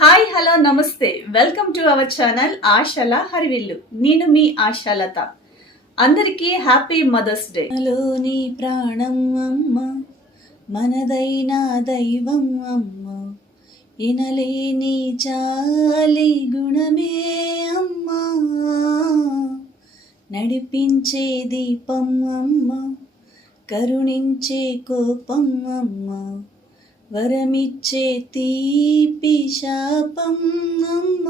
Hi hello నమస్తే. Welcome to our channel ఆశల హరివిల్లు. నేను మీ ఆశాలత. అందరికీ హ్యాపీ మదర్స్ డే. నీ ప్రాణం అమ్మ మనదైన దైవం అమ్మ ఇనలేని చాలి గుణమే అమ్మ నడిపించే దీపం అమ్మ కరుణించే కోపం అమ్మ వరమిచ్చే తీపి శాపం అమ్మ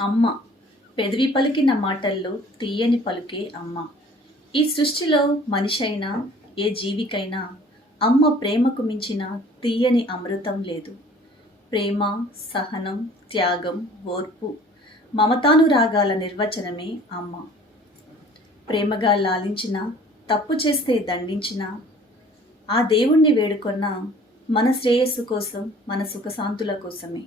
అమ్మ పెదవి పలికిన మాటల్లో తీయని పలుకే అమ్మ. ఈ సృష్టిలో మనిషైనా ఏ జీవికైనా అమ్మ ప్రేమకు మించిన తీయని అమృతం లేదు. ప్రేమ సహనం త్యాగం ఓర్పు మమతానురాగాల నిర్వచనమే అమ్మ. ప్రేమగా లాలించిన తప్పు చేస్తే దండించిన ఆ దేవుణ్ణి వేడుకొన్న మన శ్రేయస్సు కోసం మన సుఖశాంతుల కోసమే.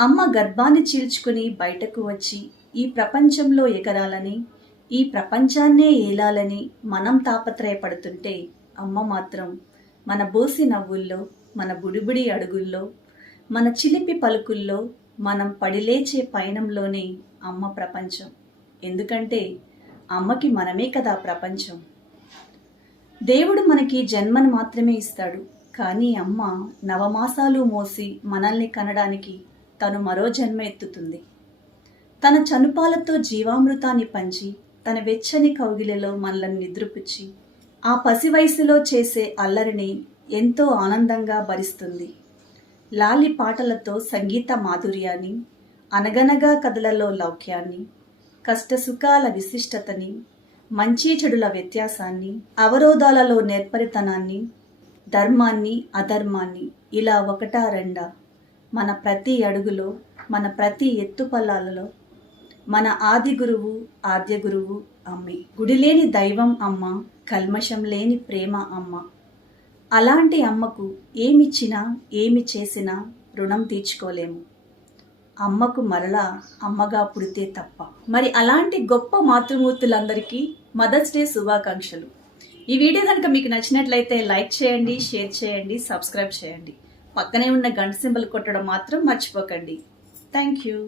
అమ్మ గర్భాన్ని చీల్చుకుని బయటకు వచ్చి ఈ ప్రపంచంలో ఎగరాలని ఈ ప్రపంచాన్నే ఏలాలని మనం తాపత్రయపడుతుంటే అమ్మ మాత్రం మన బోసి నవ్వుల్లో మన బుడిబుడి అడుగుల్లో మన చిలిపి పలుకుల్లో మనం పడిలేచే పయనంలోనే అమ్మ ప్రపంచం. ఎందుకంటే అమ్మకి మనమే కదా ప్రపంచం. దేవుడు మనకి జన్మను మాత్రమే ఇస్తాడు. కానీ అమ్మ నవమాసాలు మోసి మనల్ని కనడానికి తను మరో జన్మ ఎత్తుతుంది. తన చనుపాలతో జీవామృతాన్ని పంచి తన వెచ్చని కౌగిలిలో మనల్ని నిద్రపుచ్చి ఆ పసి వయసులో చేసే అల్లరిని ఎంతో ఆనందంగా భరిస్తుంది. లాలి పాటలతో సంగీత మాధుర్యాన్ని అనగనగా కథలలో లౌక్యాన్ని కష్టసుఖాల విశిష్టతని మంచి చెడుల వ్యత్యాసాన్ని అవరోధాలలో నేర్పరితనాన్ని ధర్మాన్ని అధర్మాన్ని ఇలా ఒకటా రెండా? మన ప్రతి అడుగులో మన ప్రతి ఎత్తుపల్లాలలో మన ఆది గురువు ఆద్య గురువు అమ్మే. గుడి లేని దైవం అమ్మ కల్మషం లేని ప్రేమ అమ్మ. అలాంటి అమ్మకు ఏమిచ్చినా ఏమి చేసినా రుణం తీర్చుకోలేము. అమ్మకు మరలా అమ్మగా పుడితే తప్ప. మరి అలాంటి గొప్ప మాతృమూర్తులందరికీ మదర్స్ డే శుభాకాంక్షలు. ఈ వీడియో కనుక మీకు నచ్చినట్లయితే లైక్ చేయండి షేర్ చేయండి సబ్స్క్రైబ్ చేయండి. పక్కనే ఉన్న గంట సింబల్ కొట్టడం మాత్రం మర్చిపోకండి. Thank you.